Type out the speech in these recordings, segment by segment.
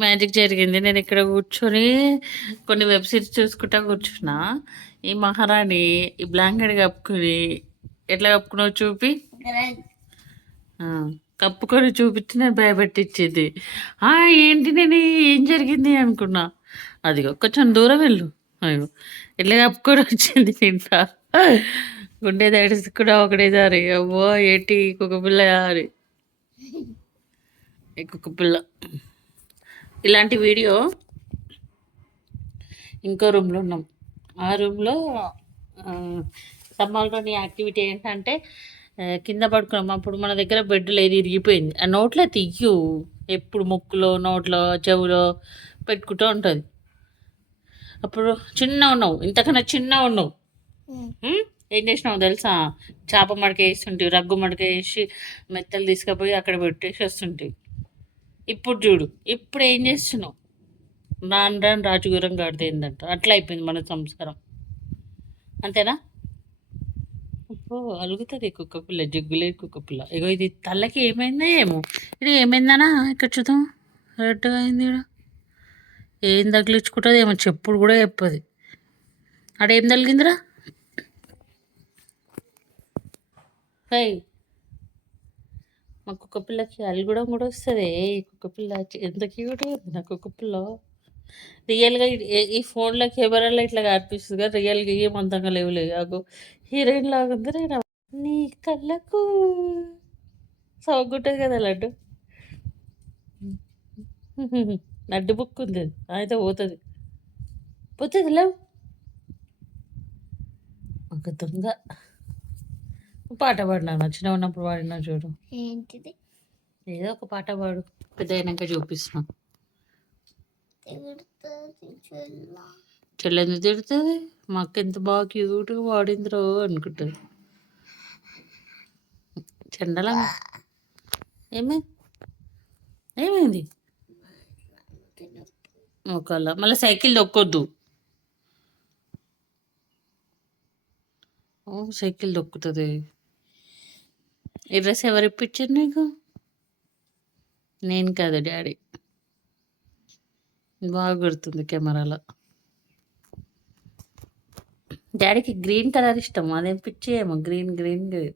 Magic జరిగింది. నేను ఇక్కడ కూర్చొని కొన్ని వెబ్ సిరీస్ చూసుకుంటా కూర్చున్నా. ఈ మహారాణి ఈ బ్లాంకెట్ కప్పుకొని ఎట్లా కప్పుకున్నావు చూపి. ఆ! కప్పుకొని చూపించి నన్ను భయపెట్టిచ్చింది. ఆ! ఏంటి నేను ఏం జరిగింది అనుకున్నా. అదిగో కొంచెం దూరం వెళ్ళు. అదిగో ఎట్లా కప్పుకొని వచ్చింది ఇంట్ల. గుండె దడుచుకున్నా ఒకటేసారి. అమ్మో! ఏంటి కుక్కపిల్ల అని. ఈ కుక్కపిల్ల. ఇలాంటి వీడియో ఇంకో రూమ్‌లో ఉన్నాం. ఆ రూమ్‌లో సమ్మర్‌లోని యాక్టివిటీ ఏంటంటే కింద పడుకున్నాం. అప్పుడు మన దగ్గర బెడ్ లేదు, ఇరిగిపోయింది. ఆ నోట్లో తియ్యు ఎప్పుడు ముక్కులో, నోట్లో, చెవులో పెట్టుకుంటూ ఉంటది. అప్పుడు చిన్నగున్నావు. ఇంతకన్నా చిన్నగున్నావు. ఏం చేసినావో తెలుసా? చాప మడక ఏస్తుంటివి. రగ్గు మడక ఏసి మెత్తలు తీసుకపోయి అక్కడ పెట్టేసి వస్తుంటివి. ఇప్పుడు చూడు. ఇప్పుడు ఏం చేస్తున్నావు? రాను రాను రాజుగుర్రం గాడిదయిందంట. అట్లా అయిపోయింది మన సంసారం. అంతేనా? అబ్బో! అలుగుతది కుక్కపిల్ల. జగ్గులేని కుక్కపిల్ల. ఇగో ఇది తలకి ఏమైందో ఏమో! ఇది ఏమైందనా? ఇక్కడ చూద్దాం. రెడ్‌గా అయింది ఈడ. ఏం తగిలించుకుంటదో ఏమో, చెప్పుడు కూడా చెప్పది. ఆడేం తగిలిందిరా? హేయ్! మా కుక్కపిల్లకి అలగడం కూడా వస్తదే. ఈ కుక్కపిల్ల ఎంత క్యూట్‌గా ఉంది నా కుక్కపిల్ల. రియల్‌గా ఈ ఫోన్‌లో కెమెరాలో ఇట్లా కనిపిస్తది గానీ రియల్‌గా ఏం అందంగా లేవులే. అగో హీరోయిన్ లాగుందిరా ఈడ. నీ కళ్ళకు సోగ్గుంటది కదా లడ్డు. లడ్డు బుక్కుంది అది. అయితే పోతది. పోతది లేవు. ఒక దొంగ. పాట పాడినా చిన్నగా ఉన్నప్పుడు పాడినా చూడు. ఏంటిది? ఏదో ఒక పాట పాడు. పెద్దయినాక చూపిస్తా. చెల్లెందుకు తిడుతుంది? మా అక్క ఎంత బాగా క్యూట్‌గా పాడిందిరో అనుకుంటది. చెండలంగా. ఏమైంది? ఏమైంది? మోకాళ్ళ. మళ్ళీ సైకిల్ తొక్కొద్దు. సైకిల్ తొక్కుతుంది. ఈ డ్రెస్ ఎవరు ఇప్పించారు నీకు? నేను కాదు, డాడీ. బాగా గుర్తుంది కెమెరాలో. డాడీకి గ్రీన్ కలర్ ఇష్టం. అదేం పిచ్చి ఏమో. గ్రీన్ గ్రీన్ గ్రీన్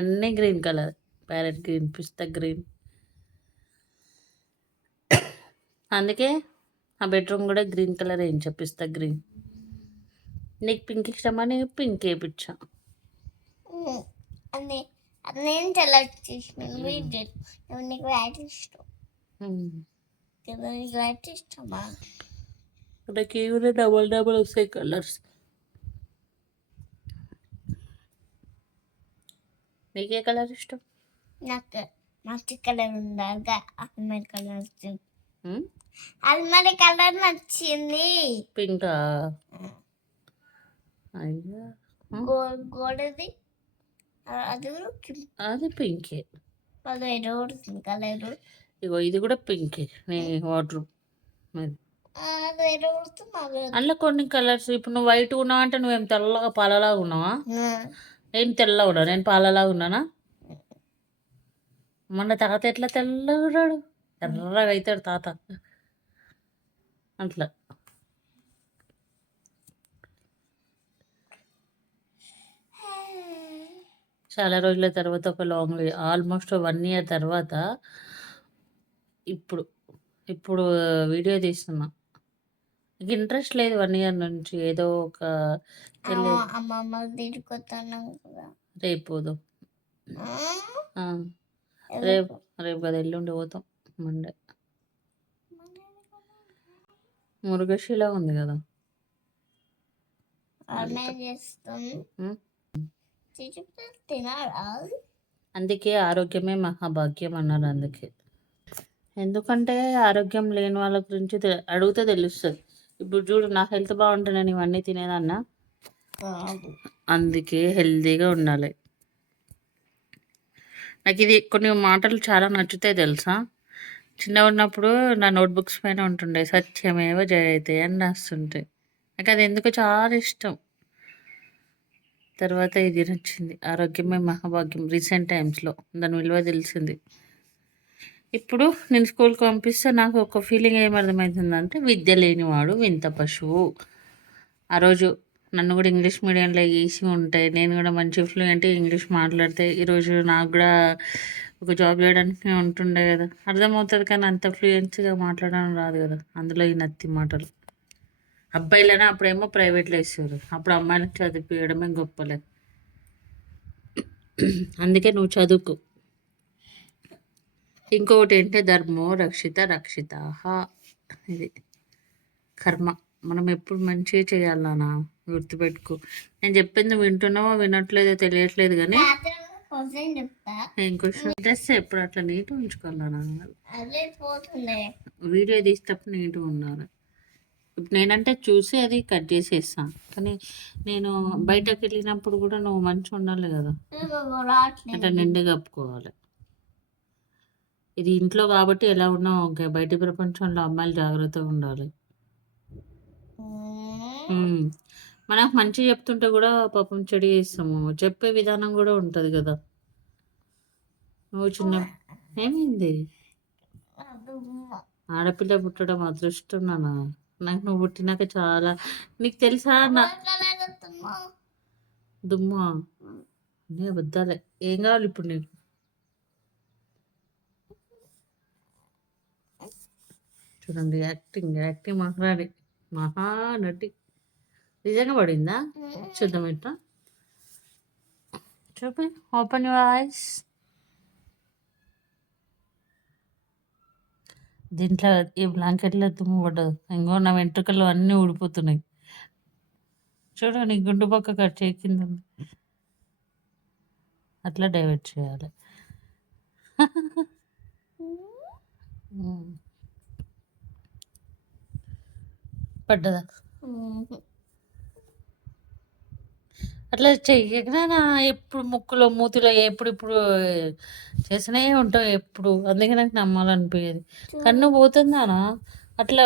అన్నీ గ్రీన్ కలర్. ప్యారెట్ గ్రీన్, పిస్తా గ్రీన్. అందుకే ఆ బెడ్రూమ్ కూడా గ్రీన్ కలర్ వేయించా, పిస్తా గ్రీన్. నీకు పింక్ ఇష్టమా? నేను పింక్ వేయించా. నేను సెలెక్ట్ చేసినాను. నీకు వైట్ ఇష్టం కదా? నీకు వైట్ ఇష్టమా? నాకు ఏమైనా డబల్ డబల్ వస్తాయి కలర్స్. నీకే కలర్ ఇష్టం? నాకు మట్టి కలర్ ఉందా? అల్మర్ కలర్ అల్మర్ కలర్ నచ్చింది. పింకా? అయ్యా, గోడది అది అది పింకే. కలర్. ఇగో ఇది కూడా పింకే. నీ వాటర్ మరి అందులో కొన్ని కలర్స్. ఇప్పుడు నువ్వు వైట్ ఉన్నావు అంటే నువ్వేం తెల్లగా పాలలాగా ఉన్నావా? నేను తెల్లగా ఉన్నా. నేను పాలలాగా ఉన్నానా? మొన్న తాత ఎట్లా తెల్లగా ఉన్నాడు, ఎర్రగా అవుతాడు తాత అట్లా. చాలా రోజుల తర్వాత ఒక లాంగ్, ఆల్మోస్ట్ 1 year తర్వాత ఇప్పుడు ఇప్పుడు వీడియో తీస్తున్నా. నీకు ఇంట్రెస్ట్ లేదు 1 year నుంచి. ఏదో ఒక అమ్మమ్మ తిరుగుతాను రేపు పోదాం. రేపు రేపు కదా, ఎల్లుండి పోతాం. మండే మురుగశిల ఉంది కదా. అందుకే ఆరోగ్యమే మహాభాగ్యం అన్నారు. అందుకే ఎందుకంటే ఆరోగ్యం లేని వాళ్ళ గురించి అడిగితే తెలుస్తుంది. ఇప్పుడు చూడు, నా హెల్త్ బాగుంటే నేను ఇవన్నీ తినేదన్నా. అందుకే హెల్తీగా ఉండాలి. నాకు ఇది కొన్ని మాటలు చాలా నచ్చుతాయి తెలుసా. చిన్నగా ఉన్నప్పుడు నా నోట్బుక్స్ పైన ఉంటుండే సత్యమేవ జయతే అని రాస్తుంటే. నాకు అది ఎందుకో చాలా ఇష్టం. తర్వాత ఇది నచ్చింది, ఆరోగ్యమే మహాభాగ్యం. రీసెంట్ టైమ్స్లో దాని విలువ తెలిసింది. ఇప్పుడు నేను స్కూల్కి పంపిస్తే నాకు ఒక ఫీలింగ్ ఏమర్థమవుతుందంటే విద్య లేనివాడు వింత పశువు. ఆ రోజు నన్ను కూడా ఇంగ్లీష్ మీడియంలో వేసి ఉంటే నేను కూడా మంచి ఫ్లూయెంట్ ఇంగ్లీష్ మాట్లాడితే ఈరోజు నాకు కూడా ఒక జాబ్ చేయడానికి ఉంటుండే కదా. అర్థమవుతుంది కానీ అంత ఫ్లూయెన్సీగా మాట్లాడడం రాదు కదా. అందులో ఈ నత్తి మాటలు అబ్బాయిలైనా అప్పుడేమో ప్రైవేట్లో వేస్తారు, అప్పుడు అమ్మాయిలకు చదివించడమే గొప్పలే. అందుకే నువ్వు చదువుకో. ఇంకొకటి ఏంటంటే ధర్మో రక్షిత రక్షిత ఇది కర్మ. మనం ఎప్పుడు మంచిగా చేయాలనా గుర్తుపెట్టుకో. నేను చెప్పింది వింటున్నావో వినట్లేదో తెలియట్లేదు కానీ రాత్రి క్వశ్చన్ చెప్తా. ఏం క్వశ్చన్ డ్రెస్ ఎప్పుడు అట్లా నీట్గా ఉంచుకోవాలనా, అదే పోతుంది. వీడియో తీసేటప్పుడు నీట్గా ఉండాలి. ఇప్పుడు నేనంటే చూసి అది కట్ చేసేస్తాను కానీ నేను బయటకు వెళ్ళినప్పుడు కూడా నువ్వు మంచిగా ఉండాలి కదా, అట్లా నిండు కప్పుకోవాలి. ఇది ఇంట్లో కాబట్టి ఎలా ఉన్నా ఓకే, బయట ప్రపంచంలో అమ్మాయిలు జాగ్రత్తగా ఉండాలి. మనకు మంచి చెప్తుంటే కూడా పాపం చెడు చేస్తాము, చెప్పే విధానం కూడా ఉంటుంది కదా. నువ్వు చిన్న ఏమైంది, ఆడపిల్ల పుట్టడం అదృష్టం నాన్న. నాకు నువ్వు పుట్టినాక చాలా, నీకు తెలుసా నా దుమ్మా నీ అబద్ధాలే. ఏం కావాలి ఇప్పుడు నీకు? చూడండి యాక్టింగ్ యాక్టింగ్ మహారాణి మహానటి. నిజంగా పడిందా? చూద్దాం ఇట్లా చూపి. Open your eyes. దీంట్లో ఈ బ్లాంకెట్లో దుమ్ము పడ్డదు. ఇంకో నా వెంట్రుకలు అన్నీ ఊడిపోతున్నాయి. చూడు నీ గుండు పక్క కట్ చేయింది, అట్లా డైవర్ట్ చేయాలి. పడ్డదా? అట్లా చెయ్యకనా ఎప్పుడు ముక్కులో మూతిలో ఎప్పుడు చేస్తూనే ఉంటావు ఎప్పుడు. అందుకే నాకు నమ్మాలనిపించేది. కన్ను పోతుందానా అట్లా